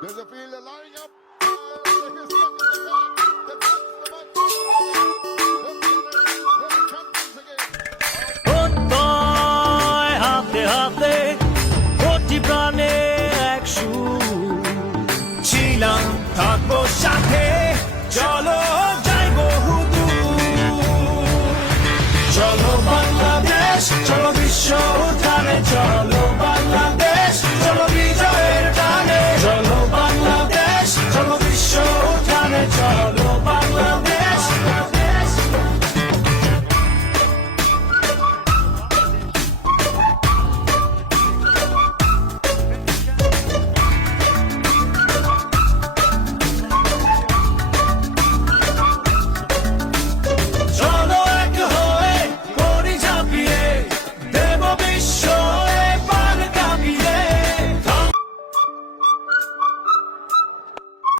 There's a fielder lining up. He's stuck in the back. The champions again. প্রত্যয় হাতে হাতে কোটি প্রাণে এক সুর ছিলাম থাকবো সাথে চলো যাই বহুদূর চলো বাংলাদেশ চলো বিশ্ব উঠানে চলো